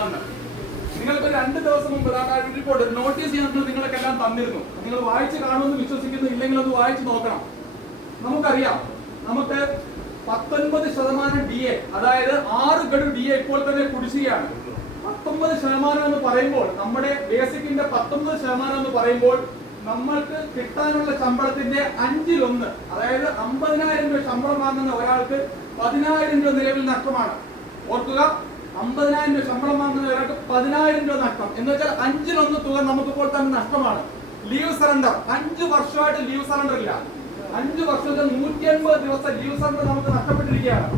എന്താണെന്ന്. നിങ്ങൾക്ക് 2 ദിവസം മുമ്പ് റിപ്പോർട്ട് നോട്ടീസ് ഞങ്ങൾ നിങ്ങൾക്കെല്ലാം തന്നിരുന്നു. നിങ്ങൾ വായിച്ച് കാണുമെന്ന് വിശ്വസിക്കുന്നു. ഇല്ലെങ്കിൽ ഒന്ന് വായിച്ച് നോക്കണം. നമുക്കറിയാം, നമുക്ക് 19% DA, അതായത് 6 ഗഡു DA ഇപ്പോൾ തന്നെ കുടിശ്ശികയാണ്. 19% എന്ന് പറയുമ്പോൾ, നമ്മുടെ ബേസിക്കിന്റെ 19% എന്ന് പറയുമ്പോൾ നമ്മൾക്ക് കിട്ടാനുള്ള ശമ്പളത്തിന്റെ 1/5, അതായത് 50,000 രൂപ ശമ്പളം വാങ്ങുന്ന ഒരാൾക്ക് 10,000 രൂപ നിലവിൽ നഷ്ടമാണ്. ഓർക്കുക, 50,000 രൂപ ശമ്പളം വാങ്ങുന്ന ഒരാൾക്ക് 10,000 രൂപ നഷ്ടം എന്ന് വെച്ചാൽ 1/5 തുക നമുക്കിപ്പോൾ തന്നെ നഷ്ടമാണ്. ലീവ് സറണ്ടർ 5 വർഷമായിട്ട് ലീവ് സറണ്ടർ ഇല്ല. 5 വർഷത്തെ 180 ദിവസം ലീവ് സറണ്ടർ നമുക്ക് നഷ്ടപ്പെട്ടിരിക്കുകയാണ്.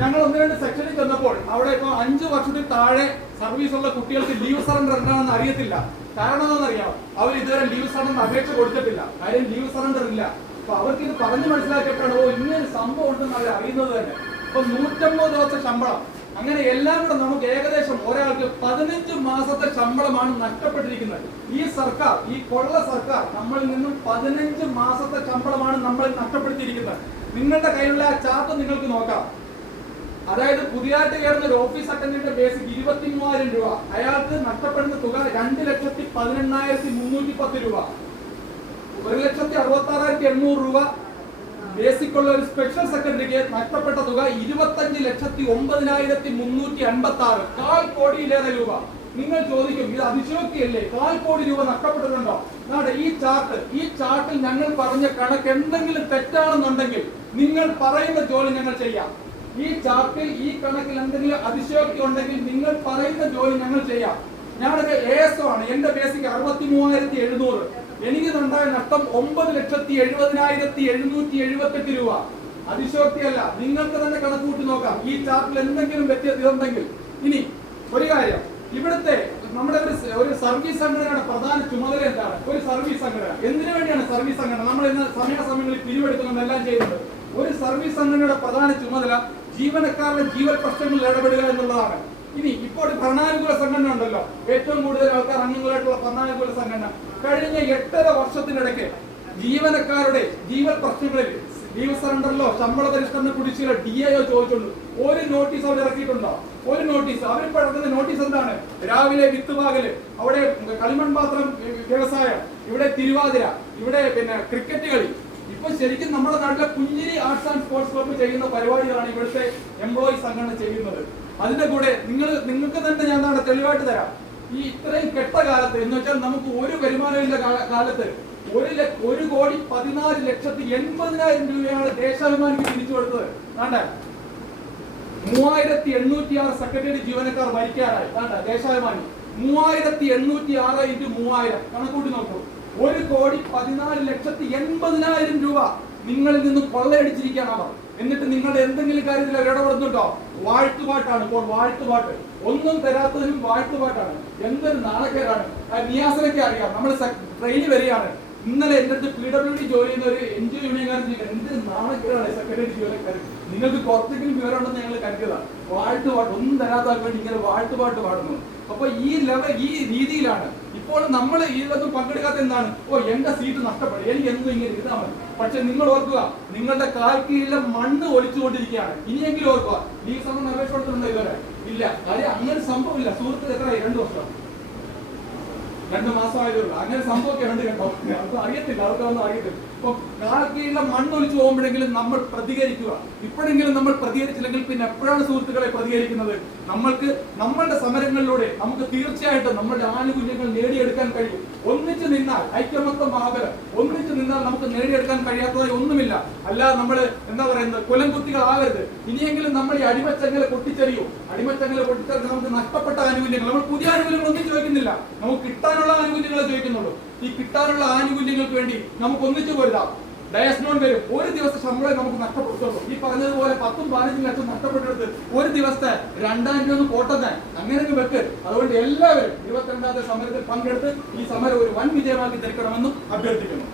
ഞങ്ങൾ 1-2 സെക്ഷനിൽ ചെന്നപ്പോൾ അവിടെ ഇപ്പോൾ 5 വർഷത്തിൽ താഴെ സർവീസ് ഉള്ള കുട്ടികൾക്ക് ലീവ് സറണ്ടർ എന്താണെന്ന് അറിയത്തില്ല. കാരണം എന്താണെന്നറിയാമോ? അവർ ഇതുവരെ ലീവ് സറണ്ടർ അപേക്ഷ കൊടുത്തിട്ടില്ല. കാര്യം ലീവ് സറണ്ടർ ഇല്ല. അപ്പൊ അവർക്ക് ഇത് പറഞ്ഞു മനസ്സിലാക്കിയപ്പോഴാണ് ഇങ്ങനൊരു സംഭവം ഉണ്ടെന്ന് അവർ അറിയുന്നത് തന്നെ. ഇപ്പൊ 150 ദിവസത്തെ ശമ്പളം, അങ്ങനെ എല്ലാം കൂടെ നമുക്ക് ഏകദേശം ഒരാൾക്ക് 15 മാസത്തെ ശമ്പളമാണ് നഷ്ടപ്പെട്ടിരിക്കുന്നത്. ഈ സർക്കാർ, ഈ കൊള്ള സർക്കാർ നമ്മളിൽ നിന്നും 15 മാസത്തെ ശമ്പളമാണ് നമ്മൾ നഷ്ടപ്പെടുത്തിയിരിക്കുന്നത്. നിങ്ങളുടെ കയ്യിലുള്ള ആ ചാർട്ട് നിങ്ങൾക്ക് നോക്കാം. അതായത് പുതിയതായിട്ട് കയറുന്ന ഒരു ഓഫീസ് അറ്റൻഡന്റിന്റെ ബേസിക് 23,000 രൂപ, അയാൾക്ക് നഷ്ടപ്പെടുന്ന തുക 2,18,310 രൂപ. 1,66,800 രൂപ ബേസിക് ഉള്ള ഒരു സ്പെഷ്യൽ സെക്രട്ടറിക്ക് നഷ്ടപ്പെട്ട തുക 25,09,356, 1/4 കോടിയിലേറെ രൂപ. നിങ്ങൾ ചോദിക്കും, ഇത് അതിശയോക്തിയല്ലേ? 1/4 കോടി രൂപ നഷ്ടപ്പെട്ടിട്ടുണ്ടോ? ഈ ചാർട്ടിൽ ഞങ്ങൾ പറഞ്ഞ കണക്ക് എന്തെങ്കിലും തെറ്റാണെന്നുണ്ടെങ്കിൽ നിങ്ങൾ പറയുന്ന ജോലി ഞങ്ങൾ ചെയ്യാം. ഈ ചാർട്ടിൽ ഈ കണക്കിൽ എന്തെങ്കിലും അതിശയോക്തി ഉണ്ടെങ്കിൽ നിങ്ങൾ പറയുന്ന ജോലി ഞങ്ങൾ ചെയ്യാം. ഞാനൊരു ASO ആണ്. എന്റെ ബേസിക് 63,700. എനിക്കുണ്ടായ നഷ്ടം 9,70,778 രൂപ. അതിശയോക്തിയല്ല, നിങ്ങൾക്ക് തന്നെ കണക്ക് കൂട്ടി നോക്കാം. ഈ ചാർട്ടിൽ എന്തെങ്കിലും വ്യത്യസ്തമുണ്ടെങ്കിൽ. ഇനി ഒരു കാര്യം, ഇവിടുത്തെ നമ്മുടെ ഒരു സർവീസ് സംഘടനയുടെ പ്രധാന ചുമതല എന്താണ്? ഒരു സർവീസ് സംഘടന എന്തിനു വേണ്ടിയാണ് സർവീസ് സംഘടന? നമ്മൾ ഇന്ന് സമയാസമയങ്ങളിൽ പിരിവെടുക്കുന്നെല്ലാം ചെയ്യുന്നത്. ഒരു സർവീസ് സംഘടനയുടെ പ്രധാന ചുമതല ജീവനക്കാരുടെ ജീവൽ പ്രശ്നങ്ങളിൽ ഇടപെടുക എന്നുള്ളതാണ്. ഇനി ഇപ്പോൾ ഭരണാനുകൂല സംഘടന ഉണ്ടല്ലോ, ഏറ്റവും കൂടുതൽ ആൾക്കാർ അംഗങ്ങളായിട്ടുള്ള ഭരണാനുകൂല സംഘടന കഴിഞ്ഞ 8.5 വർഷത്തിനിടയ്ക്ക് ജീവനക്കാരുടെ ജീവൽ പ്രശ്നങ്ങളിൽ ലീവ് സറണ്ടറിലോ ശമ്പള പരിഷ്കരണ കുടിശ്ശിക DAO ചോദിച്ചുള്ളൂ. ഒരു നോട്ടീസ് അവർ ഇറക്കിയിട്ടുണ്ടോ? ഒരു നോട്ടീസ്. അവരിപ്പോൾ ഇറക്കുന്ന നോട്ടീസ് എന്താണ്? രാവിലെ വിത്തുപാകല്, അവിടെ കളിമൺപാത്രം വ്യവസായം, ഇവിടെ തിരുവാതിര, ഇവിടെ ക്രിക്കറ്റ് കളി. ഇപ്പൊ ശരിക്കും നമ്മുടെ നാട്ടിലെ പുഞ്ചിരി ആർട്സ് ആൻഡ് സ്പോർട്സ് ക്ലബ്ബ് ചെയ്യുന്ന പരിപാടികളാണ് ഇവിടുത്തെ എംപ്ലോയി സംഘടന ചെയ്യുന്നത്. അതിന്റെ കൂടെ നിങ്ങൾക്ക് തന്നെ ഞാൻ തെളിവായിട്ട് തരാം. ഈ ഇത്രയും കെട്ട കാലത്ത് എന്ന് വെച്ചാൽ നമുക്ക് ഒരു വരുമാനമില്ല കാലത്ത് 1,14,80,000 രൂപയാണ് ദേശാഭിമാനിക്ക് തിരിച്ചു കൊടുത്തത്. 3,806 സെക്രട്ടേറിയറ്റ് ജീവനക്കാർ മരിക്കാറായി. ദേശാഭിമാനി 3,806 × 3000 കണക്കൂട്ടി നോക്കൂ. 1,14,80,000 രൂപ നിങ്ങളിൽ നിന്ന് കൊള്ളയടിച്ചിരിക്കുകയാണ് അവർ. എന്നിട്ട് നിങ്ങളുടെ എന്തെങ്കിലും കാര്യത്തിൽ ഇടപെടുന്നുണ്ടോ? വാഴ്ത്തുപാട്ടാണ് ഇപ്പോൾ. വാഴ്ത്തുപാട്ട് ഒന്നും തരാത്തതിനും വാഴ്ത്തുപാട്ടാണ്. എന്തൊരു നാണക്കേടാണ്. നിയാസനൊക്കെ അറിയാം. നമ്മൾ ട്രെയിനിൽ വരികയാണ്. ഇന്നലെ എന്റെ അടുത്ത് PWD ജോലി ചെയ്യുന്ന ഒരു NGO യൂണിയൻകാരൻ ചോദിക്കാൻ, എന്തൊരു നാണക്കേടാണ് സെക്രട്ടറി ജീവനക്കാർ. നിങ്ങൾക്ക് കുറച്ചെങ്കിലും വിവരമുണ്ടെന്ന് ഞങ്ങൾ കരുതിയതാണ്. വാഴ്ത്തുപാട്ട് ഒന്നും തരാത്ത വേണ്ടി ഇങ്ങനെ വാഴ്ത്തുപാട്ട് പാടുന്നു. അപ്പൊ ഈ രീതിയിലാണ് ഇപ്പോൾ നമ്മൾ ഇതിലൊന്നും പങ്കെടുക്കാത്ത. എന്താണ്? എന്റെ സീറ്റ് നഷ്ടപ്പെടും, എനിക്ക് എന്തും ഇങ്ങനെ ഇരുന്നാൽ മതി. പക്ഷെ നിങ്ങൾ ഓർക്കുക, നിങ്ങളുടെ കാൽക്കീഴിലെ മണ്ണ് ഒലിച്ചുകൊണ്ടിരിക്കുകയാണ്. ഇനിയെങ്കിലും ഓർക്കുക, ഈ സമയം അപേക്ഷപ്പെടുത്തുന്നുണ്ടോ? ഇതുവരെ ഇല്ല. കാര്യം അങ്ങനെ സംഭവമില്ല. സുഹൃത്ത് എത്രയായി? 2 വർഷം 2 മാസമായതുള്ളൂ. അങ്ങനെ സംഭവമൊക്കെ ഉണ്ട് കേട്ടോ. അവർക്ക് അറിയത്തില്ല, അവർക്കൊന്നും അറിയത്തില്ല. അപ്പൊ കാൽക്കീഴിലെ മണ്ണൊലിച്ചു പോകുമ്പോഴെങ്കിലും നമ്മൾ പ്രതികരിക്കുക. ഇപ്പോഴെങ്കിലും നമ്മൾ പ്രതികരിച്ചില്ലെങ്കിൽ പിന്നെ എപ്പോഴാണ് സുഹൃത്തുക്കളെ പ്രതികരിക്കുന്നത്? നമ്മളുടെ സമരങ്ങളിലൂടെ നമുക്ക് തീർച്ചയായിട്ടും നമ്മുടെ ആനുകൂല്യങ്ങൾ നേടിയെടുക്കാൻ കഴിയും. ഒന്നിച്ചു നിന്നാൽ, ഐക്യമത്വ മഹാബലം, ഒന്നിച്ചു നിന്നാൽ നമുക്ക് നേടിയെടുക്കാൻ കഴിയാത്തതായി ഒന്നുമില്ല. അല്ലാതെ നമ്മൾ കുലംകുത്തികളാകരുത്. ഇനിയെങ്കിലും നമ്മൾ ഈ അടിമച്ചങ്ങല പൊട്ടിച്ചെറിയൂ. അടിമച്ചങ്ങല പൊട്ടിച്ചെറിഞ്ഞ് നമുക്ക് നഷ്ടപ്പെട്ട ആനുകൂല്യങ്ങൾ, നമ്മൾ പുതിയ ആനുകൂല്യങ്ങൾ ഒന്നും ചോദിക്കുന്നില്ല. നമുക്ക് കിട്ടാനുള്ള ആനുകൂല്യങ്ങളെ ചോദിക്കുന്നുള്ളൂ. ഈ കിട്ടാനുള്ള ആനുകൂല്യങ്ങൾക്ക് വേണ്ടി നമുക്ക് ഒന്നിച്ചു പോരുതാം. ഡയസ്നോൺ വരും. ഒരു ദിവസം ശമ്പളം നമുക്ക് നഷ്ടപ്പെടുത്തുള്ളൂ. ഈ പറഞ്ഞതുപോലെ 10-15 ലക്ഷം നഷ്ടപ്പെട്ടെടുത്ത് ഒരു ദിവസത്തെ 2,000 രൂപ കോട്ടന്നെ അങ്ങനെ വെക്ക്. അതുകൊണ്ട് എല്ലാവരും 22ാമത്തെ സമരത്തിൽ പങ്കെടുത്ത് ഈ സമരം ഒരു വൻ വിജയമാക്കി തീർക്കണമെന്നും അഭ്യർത്ഥിക്കുന്നു.